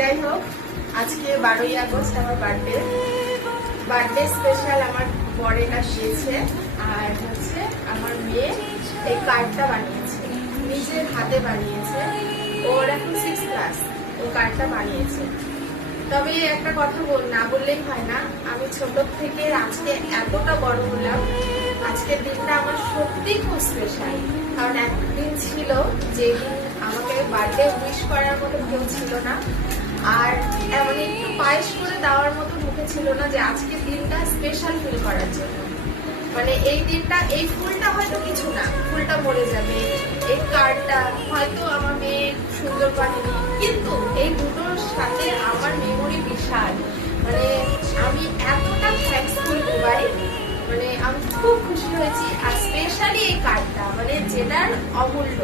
যাই হোক, আজকে 12ই আগস্ট আমার বার্থডে স্পেশাল আমার বরেরা দিয়েছে। আর হচ্ছে আমার মেয়ে এই কার্ডটা বানিয়েছে, নিজের হাতে বানিয়েছে। ওর এখন 6 ক্লাস, ও কার্ডটা বানিয়েছে। তবে একটা কথা না বললেই হয় না, আমি ছোট থেকে আজকে এতটা বড় হলাম, আজকের দিনটা আমার সত্যি খুব স্পেশাল। কারণ একদিন ছিল যেদিন আমাকে বার্থডে উইশ করার মতো কেউ ছিল না, আর এমন একটু পায়েস করে দেওয়ার মতো মুখে ছিল না যে আজকের দিনটা স্পেশাল ফিল করার জন্য। মানে এই দিনটা, এই ফুলটা হয়তো কিছু না, ফুলটা মরে যাবে, এই কার্ডটা হয়তো আমার মেয়ে সুন্দর বানিয়ে, কিন্তু এই দুটোর সাথে আমার মেমোরি বিশাল। মানে আমি এতটা থ্যাঙ্কসফুল দুবাই, মানে আমি খুব খুশি হয়েছি। আর স্পেশালি এই কার্ডটা, মানে যেটার অমূল্য।